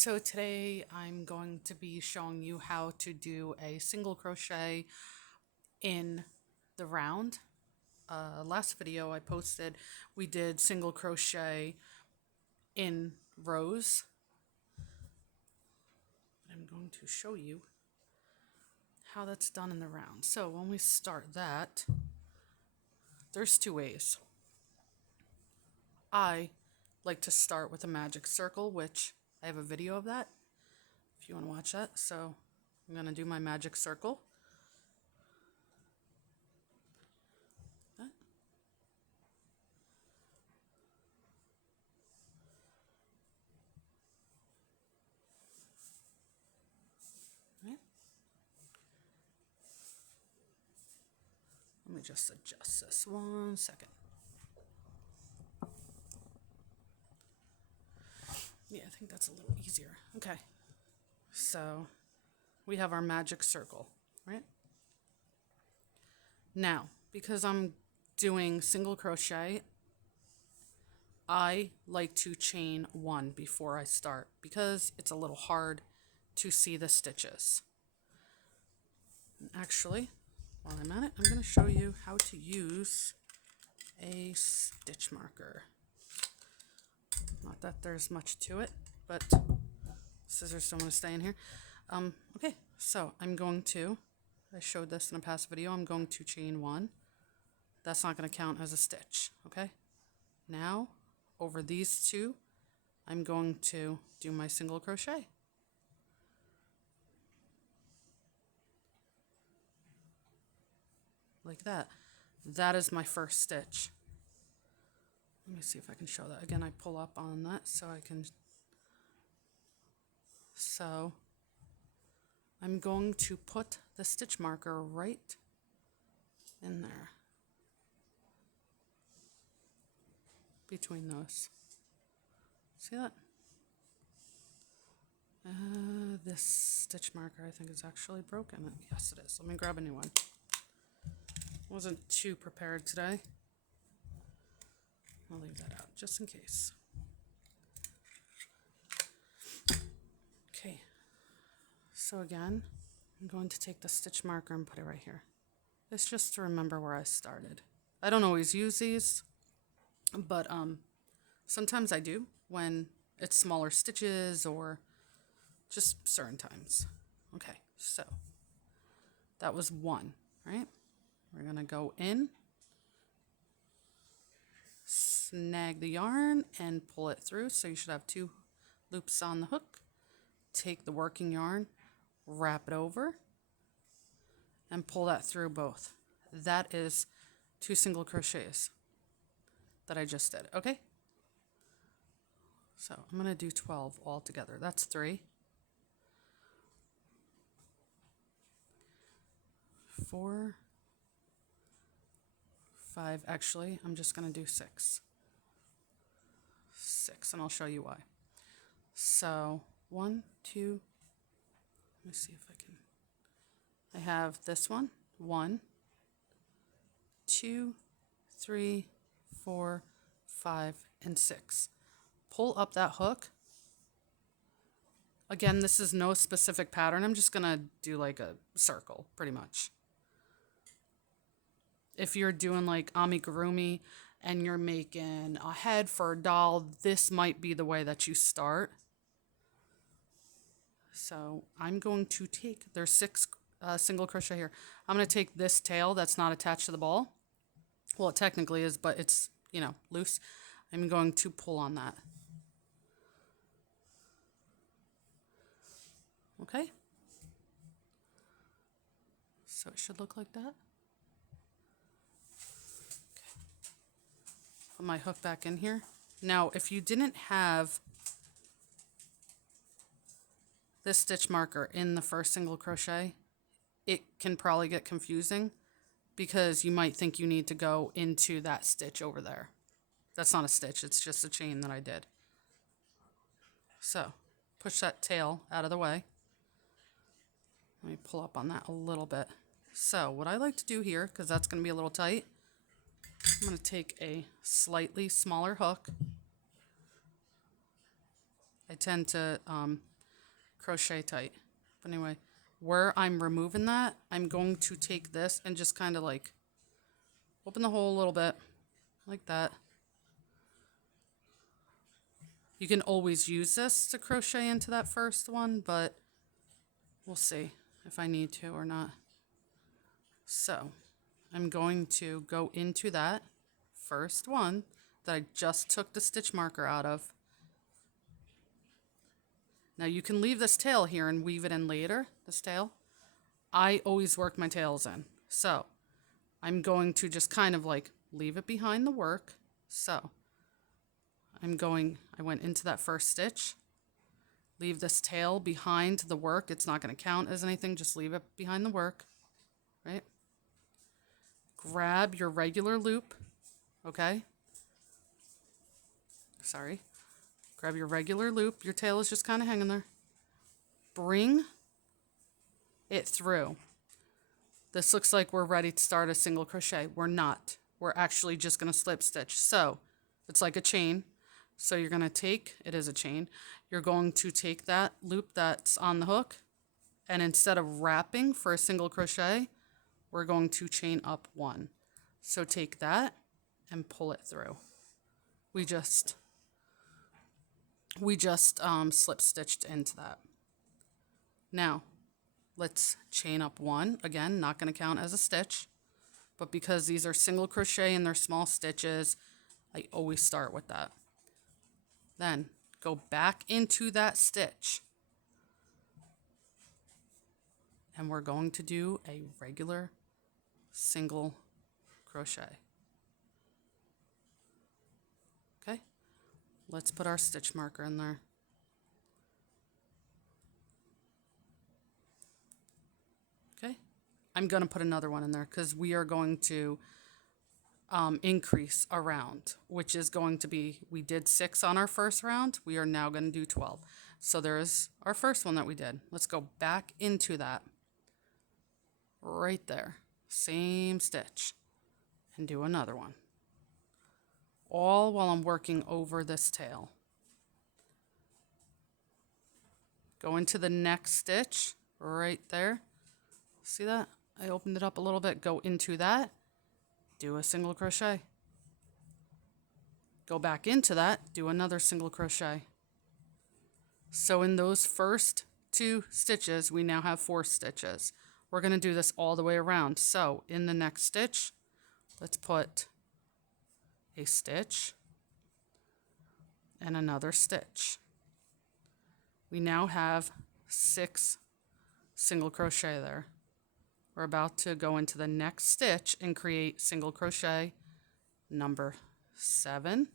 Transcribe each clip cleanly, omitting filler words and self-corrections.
So today I'm going to be showing you how to do a single crochet in the round. Last video I posted, we did single crochet in rows. I'm going to show you how that's done in the round. So when we start that, there's two ways. I like to start with a magic circle, which I have a video of that if you want to watch that. So I'm going to do my magic circle. Right. Let me just adjust this 1 second. Yeah, I think that's a little easier. Okay, so we have our magic circle, right? Now, because I'm doing single crochet, I like to chain one before I start because it's a little hard to see the stitches. And actually, while I'm at it, I'm going to show you how to use a stitch marker. Not that there's much to it, but scissors don't want to stay in here. Okay, so I'm going to, I showed this in a past video, I'm going to chain one. That's not going to count as a stitch, okay? Now, over these two, I'm going to do my single crochet. Like that. That is my first stitch. Let me see if I can show that. Again, I pull up on that so I can... So, I'm going to put the stitch marker right in there. Between those. See that? This stitch marker I think is actually broken. Yes, it is. Let me grab a new one. Wasn't too prepared today. I'll leave that out just in case. Okay, so again, I'm going to take the stitch marker and put it right here. It's just to remember where I started. I don't always use these, but sometimes I do when it's smaller stitches or just certain times. Okay, so that was one, right? We're gonna go in, snag the yarn and pull it through. So you should have two loops on the hook. Take the working yarn, wrap it over, and pull that through both. That is 2 single crochets that I just did, okay? So I'm gonna do 12 all together. That's 3, 4, 5, actually, I'm just gonna do 6. 6, and I'll show you why. So 1, 2, let me see if I can. I have this one, 1, 2, 3, 4, 5, and 6. Pull up that hook. Again, this is no specific pattern. I'm just gonna do like a circle, pretty much. If you're doing like amigurumi and you're making a head for a doll, this might be the way that you start. So I'm going to take, there's 6 single crochet here. I'm going to take this tail that's not attached to the ball. Well, it technically is, but it's, you know, loose. I'm going to pull on that. Okay? So it should look like that. Okay. Put my hook back in here. Now, if you didn't have this stitch marker in the first single crochet, it can probably get confusing because you might think you need to go into that stitch over there. That's not a stitch, it's just a chain that I did. So, push that tail out of the way. Let me pull up on that a little bit. So, what I like to do here, because that's going to be a little tight, I'm going to take a slightly smaller hook. I tend to crochet tight. But anyway, where I'm removing that, I'm going to take this and just kind of like open the hole a little bit like that. You can always use this to crochet into that first one, but we'll see if I need to or not. So I'm going to go into that first one that I just took the stitch marker out of. Now you can leave this tail here and weave it in later, this tail. I always work my tails in. So I'm going to just kind of like leave it behind the work. So I went into that first stitch, leave this tail behind the work. It's not going to count as anything, just leave it behind the work, right? Grab your regular loop, okay? Sorry. Grab your regular loop. Your tail is just kind of hanging there. Bring it through. This looks like we're ready to start a single crochet. We're not. We're actually just going to slip stitch. So it's like a chain. So you're going to take, it is a chain, you're going to take that loop that's on the hook, and instead of wrapping for a single crochet, we're going to chain up one. So take that and pull it through. We just slip stitched into that. Now let's chain up one. Again, not going to count as a stitch, but because these are single crochet and they're small stitches, I always start with that. Then go back into that stitch, and we're going to do a regular single crochet. Okay, let's put our stitch marker in there. Okay, I'm going to put another one in there because we are going to increase a round, which is going to be, we did 6 on our first round. We are now going to do 12. So there's our first one that we did. Let's go back into that right there. Same stitch and do another one. All while I'm working over this tail. Go into the next stitch right there. See that? I opened it up a little bit. Go into that. Do a single crochet. Go back into that, do another single crochet. So in those first 2 stitches, we now have 4 stitches. We're going to do this all the way around. So in the next stitch, let's put a stitch and another stitch. We now have 6 single crochet there. We're about to go into the next stitch and create single crochet number 7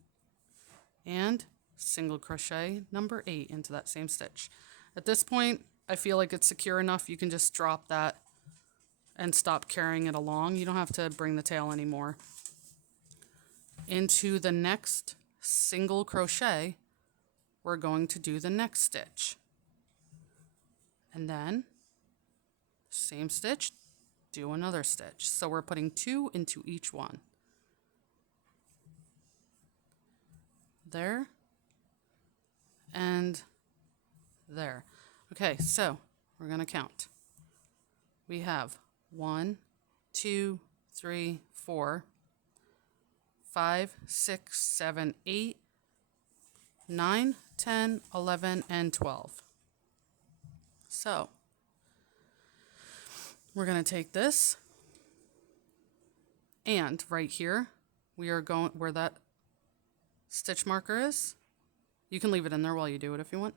and single crochet number 8 into that same stitch. At this point, I feel like it's secure enough. You can just drop that and stop carrying it along. You don't have to bring the tail anymore. Into the next single crochet, we're going to do the next stitch. And then, same stitch, do another stitch. So we're putting 2 into each one. There and there. Okay, so we're going to count. We have 1, 2, 3, 4, 5, 6, 7, 8, 9, 10, 11, and 12. So we're going to take this, and right here, we are going where that stitch marker is. You can leave it in there while you do it if you want.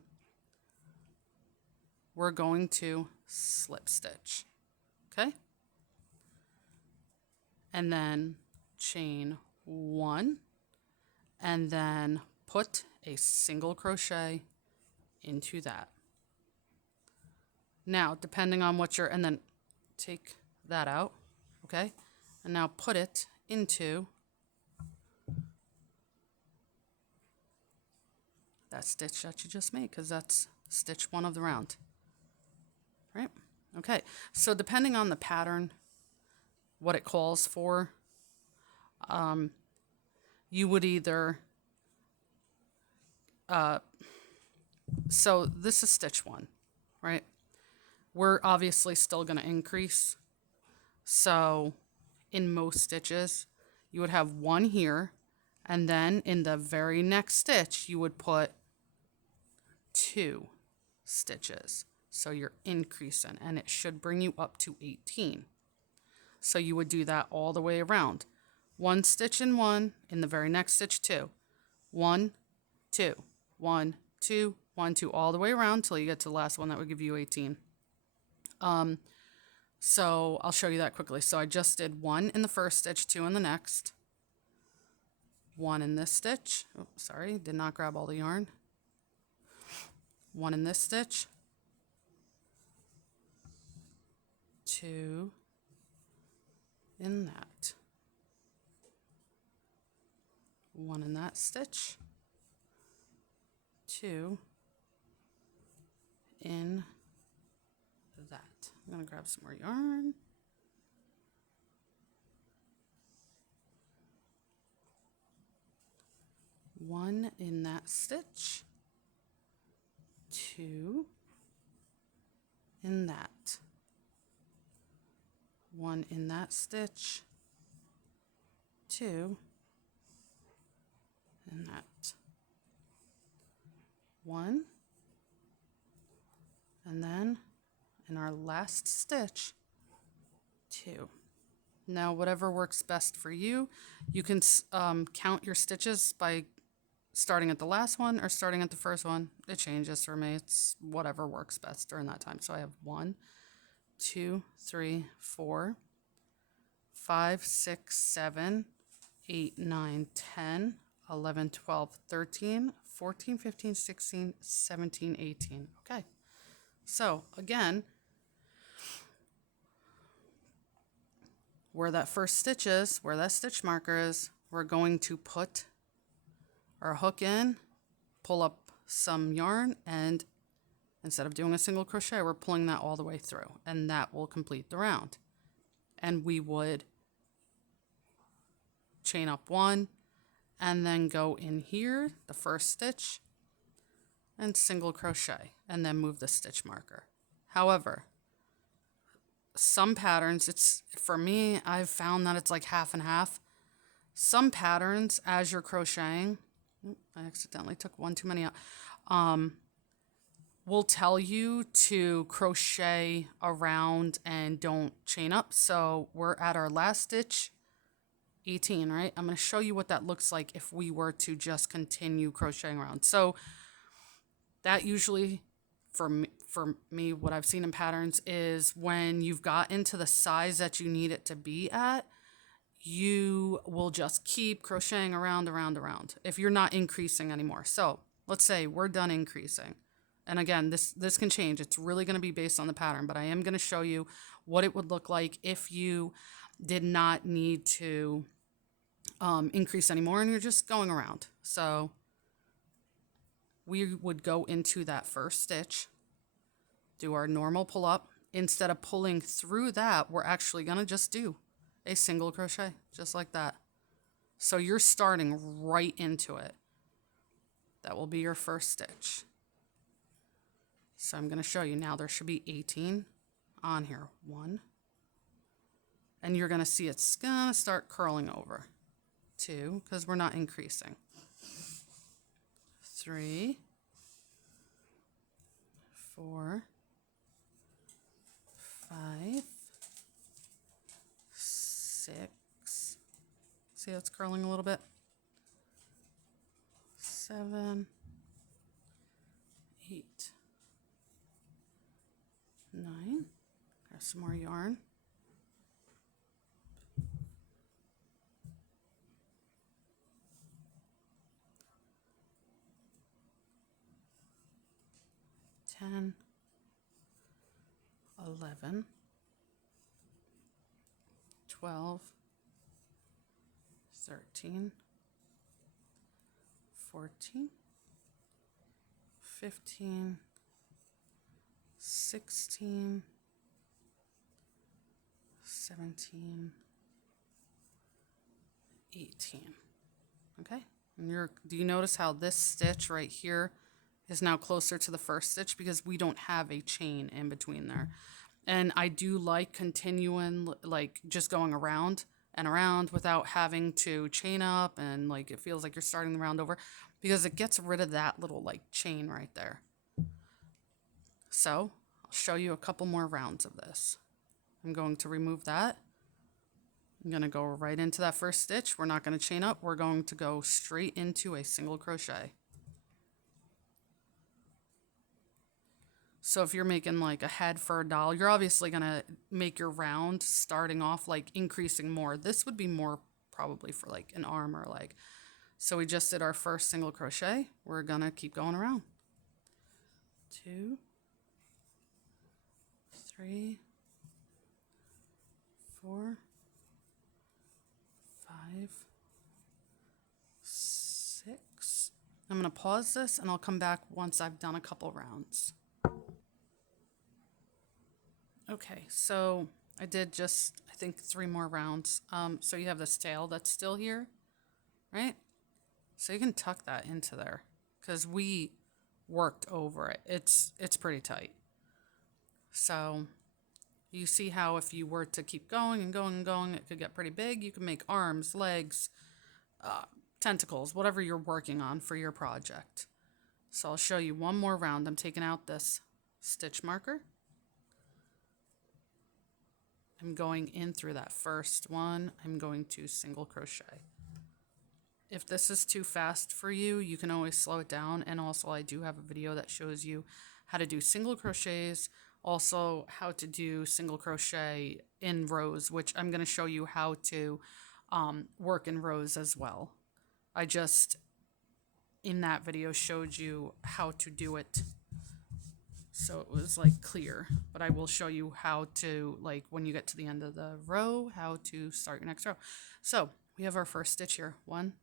We're going to slip stitch, okay? And then chain 1, and then put a single crochet into that. Now, depending on what and then take that out, okay? And now put it into that stitch that you just made, because that's stitch 1 of the round, right? Okay, so depending on the pattern, what it calls for, you would either, so this is stitch 1, right? We're obviously still going to increase. So in most stitches, you would have one here, and then in the very next stitch, you would put 2 stitches. So you're increasing, and it should bring you up to 18. So you would do that all the way around. 1 stitch in 1, in the very next stitch 2. 1, 2, 1, 2, 1, 2, all the way around till you get to the last one that would give you 18. So I'll show you that quickly. So I just did 1 in the first stitch, 2 in the next, 1 in this stitch. Oh, sorry, did not grab all the yarn. 1 in this stitch, 2 in that, 1 in that stitch, 2 in that. I'm going to grab some more yarn. One in that stitch, 2 in that, 1 in that stitch, 2 in that, 1, and then in our last stitch, 2. Now, whatever works best for you, you can count your stitches by starting at the last one or starting at the first one. It changes for me. It's whatever works best during that time. So I have 1, 2, 3, 4, 5, 6, 7, 8, 9, 10, 11, 12, 13, 14, 15, 16, 17, 18. Okay. So again, where that first stitch is, where that stitch marker is, we're going to put our hook in, pull up some yarn, and instead of doing a single crochet, we're pulling that all the way through, and that will complete the round. And we would chain up 1 and then go in here, the first stitch, and single crochet, and then move the stitch marker. However, some patterns, it's, for me, I've found that it's like half and half. Some patterns, as you're crocheting, I accidentally took one too many out, will tell you to crochet around and don't chain up. So we're at our last stitch, 18, right? I'm going to show you what that looks like if we were to just continue crocheting around. So that usually, for me, what I've seen in patterns is when you've got into the size that you need it to be at, you will just keep crocheting around if you're not increasing anymore. So let's say we're done increasing. And again, this can change. It's really going to be based on the pattern, but I am going to show you what it would look like if you did not need to increase anymore and you're just going around. So we would go into that first stitch, do our normal pull up. Instead of pulling through that, we're actually going to just do a single crochet, just like that. So you're starting right into it. That will be your first stitch. So I'm going to show you now. There should be 18 on here. 1. And you're going to see it's going to start curling over. 2, because we're not increasing. 3, 4, 5, 6. See how it's curling a little bit? 7, 8, 9. Grab some more yarn. 10, 11, 12, 13, 14, 15, 16, 17, 18. Okay? And do you notice how this stitch right here is now closer to the first stitch because we don't have a chain in between there. And I do like continuing, like just going around and around without having to chain up, and like it feels like you're starting the round over because it gets rid of that little like chain right there. So I'll show you a couple more rounds of this. I'm going to remove that. I'm going to go right into that first stitch. We're not going to chain up. We're going to go straight into a single crochet. So if you're making like a head for a doll, you're obviously going to make your round starting off like increasing more. This would be more probably for like an arm or a leg. So we just did our first single crochet. We're going to keep going around. 2, 3, 4, 5, 6. I'm going to pause this and I'll come back once I've done a couple rounds. Okay, so I did just, I think, 3 more rounds. So you have this tail that's still here, right? So you can tuck that into there because we worked over it. It's pretty tight. So you see how if you were to keep going and going and going, it could get pretty big. You can make arms, legs, tentacles, whatever you're working on for your project. So I'll show you one more round. I'm taking out this stitch marker. I'm going in through that first one. I'm going to single crochet. If this is too fast for you, you can always slow it down. And also I do have a video that shows you how to do single crochets, also how to do single crochet in rows, which I'm going to show you how to work in rows as well. I just, in that video, showed you how to do it. So it was like clear, but I will show you how to, like when you get to the end of the row, how to start your next row. So we have our first stitch here. 1,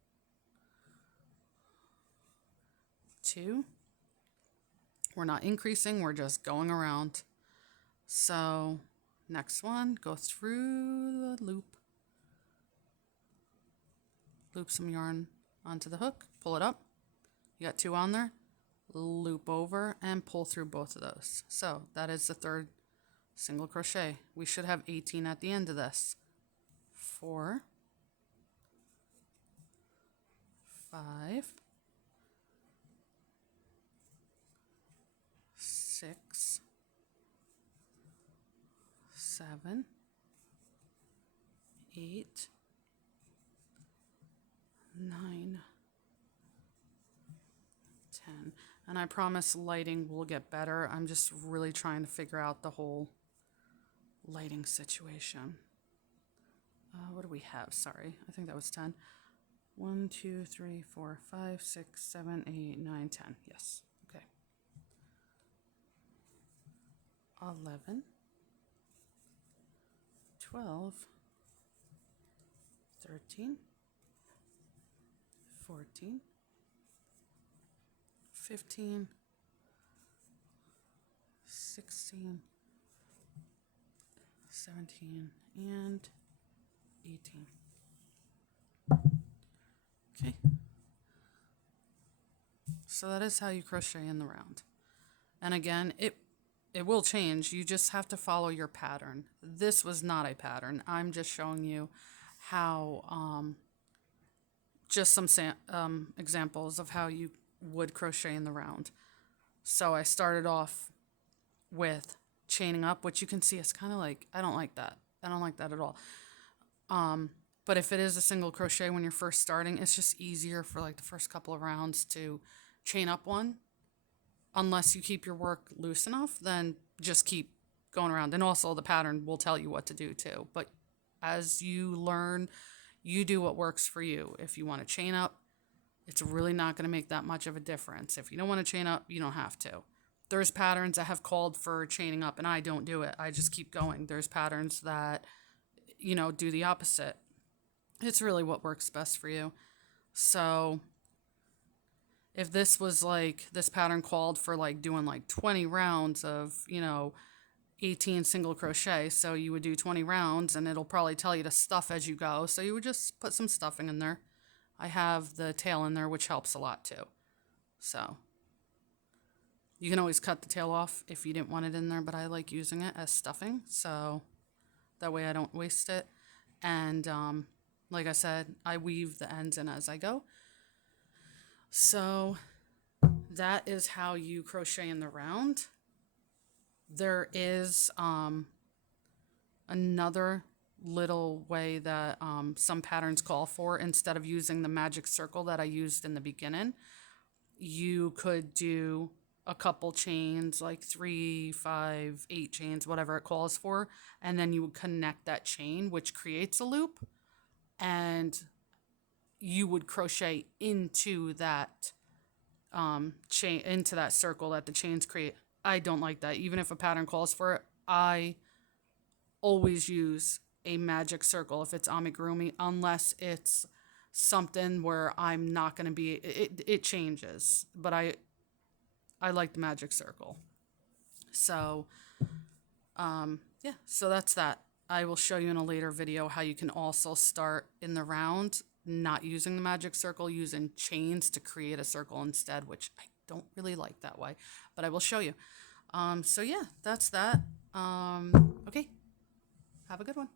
2. We're not increasing, we're just going around. So next one, go through the loop. Loop some yarn onto the hook, pull it up. You got 2 on there. Loop over and pull through both of those. So that is the third single crochet. We should have 18 at the end of this. 4, 5, 6, 7, 8, 9, 10. And I promise lighting will get better. I'm just really trying to figure out the whole lighting situation. What do we have? Sorry, I think that was 10. 1, 2, 3, 4, 5, 6, 7, 8, 9, 10. Yes. Okay. 11, 12, 13, 14, 15, 16, 17, and 18. Okay. So that is how you crochet in the round. And again, it will change. You just have to follow your pattern. This was not a pattern. I'm just showing you how, just some examples of how you would crochet in the round. So I started off with chaining up, which you can see is kind of like, I don't like that. I don't like that at all. But if it is a single crochet when you're first starting, it's just easier for like the first couple of rounds to chain up one. Unless you keep your work loose enough, then just keep going around. And also the pattern will tell you what to do too. But as you learn, you do what works for you. If you want to chain up, it's really not going to make that much of a difference. If you don't want to chain up, you don't have to. There's patterns that have called for chaining up, and I don't do it. I just keep going. There's patterns that, do the opposite. It's really what works best for you. So if this was like, this pattern called for like doing like 20 rounds of, 18 single crochet. So you would do 20 rounds and it'll probably tell you to stuff as you go. So you would just put some stuffing in there. I have the tail in there, which helps a lot too. So You can always cut the tail off if you didn't want it in there, but I like using it as stuffing, so that way I don't waste it. And like I said, I weave the ends in as I go. So that is how you crochet in the round. There is another little way that some patterns call for. Instead of using the magic circle that I used in the beginning, you could do a couple chains, like 3, 5, 8 chains, whatever it calls for, and then you would connect that chain, which creates a loop, and you would crochet into that chain, into that circle that the chains create. I don't like that. Even if a pattern calls for it, I always use a magic circle if it's amigurumi, unless it's something where I'm not going to be, it changes, but I like the magic circle. So yeah, so that's that. I will show you in a later video how you can also start in the round not using the magic circle, using chains to create a circle instead, which I don't really like that way, but I will show you. So yeah, that's that. Okay, have a good one.